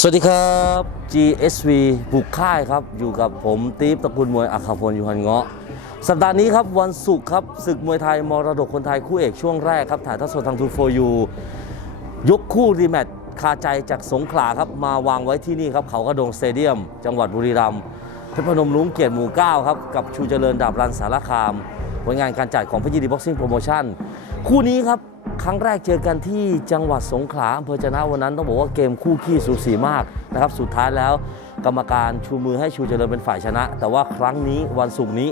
สวัสดีครับ GSV บุกค่ายครับ อยู่กับผมตีฟตระกูลมวยอัครพลยูฮันเงาะ สัปดาห์นี้ครับวันศุกร์ครับศึกมวยไทยมรดกคนไทยคู่เอกช่วงแรกครับ ถ่ายทอดสดทางทูโฟยูยกคู่รีแมตช์คาใจจากสงขลาครับ มาวางไว้ที่นี่ครับเขากระโดงสเตเดียม จังหวัดบุรีรัมย์เพชรพนมรุ้งเกียรติหมู่ 9 ครับ กับชูเจริญดาบรันสารคาม ผลงานการจัดของพยินดีบ็อกซิ่งโปรโมชั่นคู่นี้ครับ ครั้งแรกเจอกันที่จังหวัดสงขลาอำเภอจะนะวันนั้นต้องบอกว่าเกมคู่ขี้สูสีมากนะครับ สุดท้ายแล้ว กรรมการชูมือให้ชูเจริญเป็นฝ่ายชนะ แต่ว่าครั้งนี้วันศุกร์นี้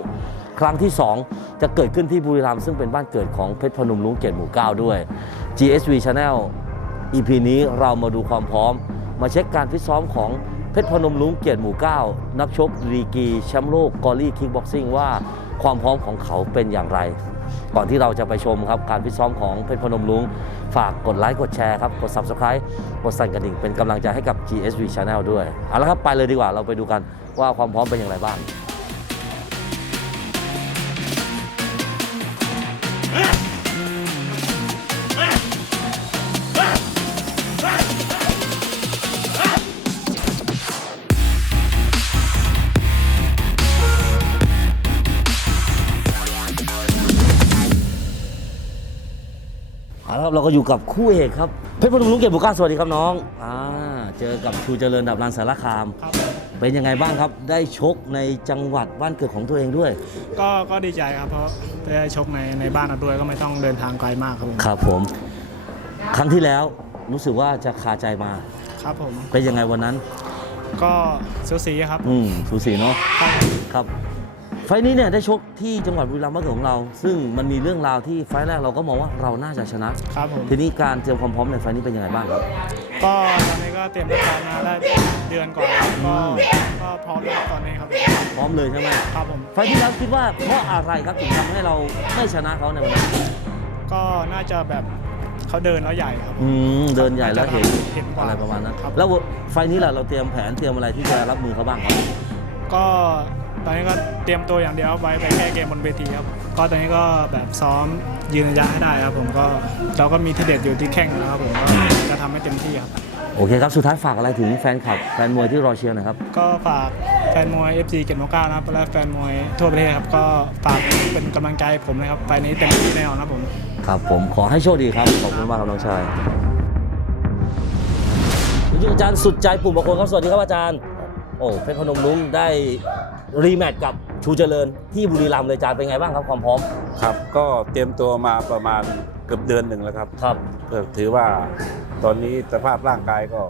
ครั้งที่ 2 จะเกิดขึ้นที่บุรีรัมย์ซึ่งเป็นบ้านเกิดของเพชรพนมรุ้งเกียรติหมู่ 9 ด้วย GSV Channel EP นี้เรามาดูความพร้อม มาเช็คการฟิตซ้อมของเพชรพนมรุ้งเกียรติหมู่ 9 นักชกดีกีแชมป์โลกกอรี่คิกบ็อกซิ่งว่าความพร้อมของเขาเป็นอย่างไร ก่อนที่เราจะไปชมครับการพิซ้อมของเพชรพนมลุงฝากกดไลค์กดแชร์ครับกด Subscribe กดสั่นกระดิ่งเป็นกำลังใจให้กับ GSV Channel ด้วยเอาละครับไปเลยดีกว่าเราไปดูกันว่าความพร้อมเป็นอย่างไรบ้าง ครับเราก็อยู่กับคู่เอกครับเพชรพนมรุ้งเกียรติบุก้าสวัสดีครับน้องอ่าเจอกับชูเจริญดับรันสารคาม ครับเป็นยังไงบ้างครับ ได้ชกในจังหวัดบ้านเกิดของตัวเองด้วย ก็ก็ดีใจครับเพราะได้ชกในในบ้านเราด้วยก็ไม่ต้องเดินทางไกลมากครับผมครับผม ครั้งที่แล้วรู้สึกว่าจะคาใจมา ครับผมเป็นยังไงวันนั้น ก็สูสีครับ อืมสูสีเนาะครับ ครับไฟล์นี้เนี่ยได้ชกที่จังหวัดบุรีรัมย์บ้านเกิดของเรา ซึ่งมันมีเรื่องราวที่ไฟล์แรกเราก็มองว่าเราน่าจะชนะ ครับผม ทีนี้การเตรียมความพร้อมในไฟล์นี้เป็นยังไงบ้างครับ ก็ตอนนี้ก็เตรียมตัวมาได้เดือนกว่าครับก็ก็พร้อมแล้วตอนนี้ครับพร้อมเลยใช่ไหมครับผม ไฟล์ที่แล้วคิดว่าเพราะอะไรครับถึงทำให้เราไม่ชนะเขาในวันนั้นก็น่าจะแบบเขาเดินแล้วใหญ่ครับ อืมเดินใหญ่แล้วเห็นเห็นกว่าอะไรประมาณนั้นครับ แล้วไฟล์นี้แหละเราเตรียมแผนเตรียมอะไรที่จะรับมือเขาบ้างครับ ก็ ตอนนี้ก็เตรียมตัวอย่างเดียวไว้ไปแก้เกมบนเวทีครับก็ตอนนี้ก็แบบซ้อมยืนระยะให้ได้ครับผมก็เราก็มีทีเด็ดอยู่ที่แข้งนะครับผมก็จะทำให้เต็มที่ครับ โอเคครับ สุดท้ายฝากอะไรถึงแฟนคลับแฟนมวยที่รอเชียร์หนะครับ ก็ฝากแฟนมวย FC เกียรติโมก้านะครับและแฟนมวยทั่วประเทศครับก็ฝากเป็นกำลังใจให้ผมนะครับไฟล์นี้เต็มที่แน่นอนครับผม ครับผมขอให้โชคดีครับ ขอบคุณมากครับน้องชายอาจารย์สุดใจปุ่มบางคนครับ สวัสดีครับอาจารย์ โอ้เพชรพนมรุ้งได้รีแมตช์กับชูเจริญ ที่บุรีรัมย์เลยอาจารย์เป็นไงบ้างครับความพร้อมครับ ก็เตรียมตัวมาประมาณเกือบเดือนหนึ่งแล้วครับครับก็ถือว่าตอนนี้สภาพร่างกายก็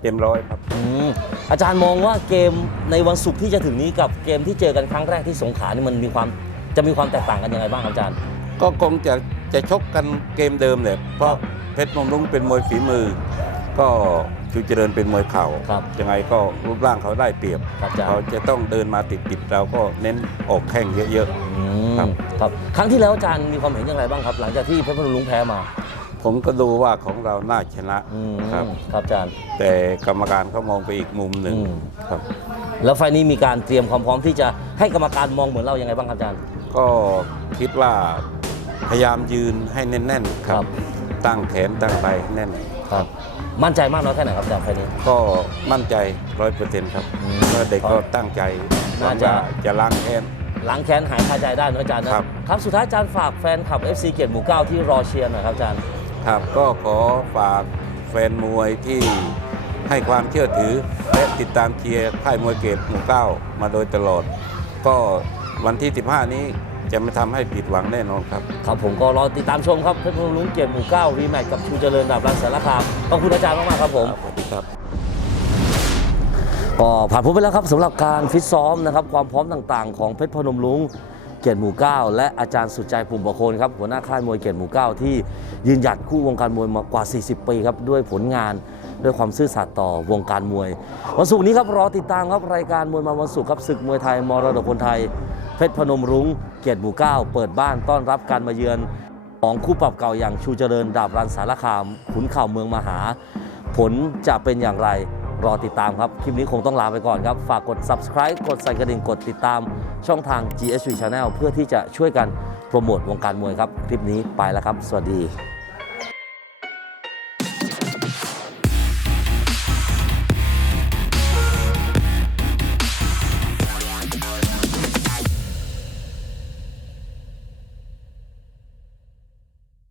เต็มร้อยครับอืมอาจารย์มองว่าเกมในวันศุกร์ที่จะถึงนี้กับเกมที่เจอกันครั้งแรกที่สงขลานี่มันมีความจะมีความแตกต่างกันยังไงบ้างครับอาจารย์ ก็คงจะจะชกกันเกมเดิมเลยเพราะเพชรมงลุงเป็นมวยฝีมือ ก็ ชูเจริญเป็นมวยเข่าครับยังไงก็รูปร่างเขาได้เปรียบ ครับอาจารย์ เขาจะต้องเดินมาติดติดๆเราก็เน้นออกแข้งเยอะ อืมครับ ครับ ครั้งที่แล้วอาจารย์มีความเห็นอย่างไรบ้างครับ หลังจากที่เพชรพนมรุ้งแพ้มาๆ ผมก็ดูว่าของเราน่าชนะอืมครับ ครับอาจารย์ แต่กรรมการเขามองไปอีกมุมหนึ่งอืม ครับ แล้วไฟล์นี้มีการเตรียมความพร้อมที่จะให้กรรมการมองเหมือนเรายังไงบ้างครับอาจารย์ ก็คิดว่าพยายามยืนให้แน่นๆครับตั้งแขนตั้งไหล่ให้แน่น ครับ มั่นใจมากน้อยแค่ไหนครับอาจารย์ไฟล์นี้ ก็มั่นใจร้อยเปอร์เซ็นต์ครับอืมเพราะเด็กก็ตั้งใจน่าจะ ว่าจะล้างแค้นล้างแค้นหายคาใจได้นะอาจารย์นะครับ ครับสุดท้ายอาจารย์ฝากแฟนคลับ FC เกียรติหมู่เก้าที่รอเชียร์หน่อยครับอาจารย์ ครับก็ขอฝากแฟนมวยที่ให้ความเชื่อถือ และติดตามเชียร์ค่ายมวยเกตหมู่เก้ามาโดยตลอด ก็วันที่ 15 นี้ จะไม่ทำให้ผิดหวังแน่นอนครับ ครับผมก็รอติดตามชมครับเพชรพนมรุ้งเกียรติหมู่เก้ารีแมตช์กับชูเจริญดาบรันสารคามขอบคุณอาจารย์มากๆครับผม สวัสดีครับ ก็ผ่านพ้นไปแล้วครับสำหรับการฟิตซ้อมนะครับความพร้อมต่างๆ ของเพชรพนมรุ้งเกียรติหมู่เก้าและอาจารย์สุดใจปุ่มประโคนครับหัวหน้าค่ายมวยเกียรติหมู่เก้าที่ยืนหยัดคู่วงการมวยมากว่า 40 ปีครับด้วยผลงานด้วยความซื่อสัตย์ต่อวงการมวย วันศุกร์นี้ครับรอติดตามครับรายการมวยมาวันศุกร์ครับศึกมวยไทยมรดกคนไทย เพชรพนมรุ้งเกียรติหมู่เก้าเปิดบ้านต้อนรับการมาเยือนของคู่ปรับเก่าอย่างชูเจริญดาบรันสารคาม ขุนข่าวเมืองมหา ผลจะเป็นอย่างไรรอติดตามครับ คลิปนี้คงต้องลาไปก่อนครับ ฝากกด subscribe กดใส่กระดิ่งกดติดตามช่องทาง GSV Channel เพื่อที่จะช่วยกันโปรโมทวงการมวยครับ คลิปนี้ไปแล้วครับ สวัสดี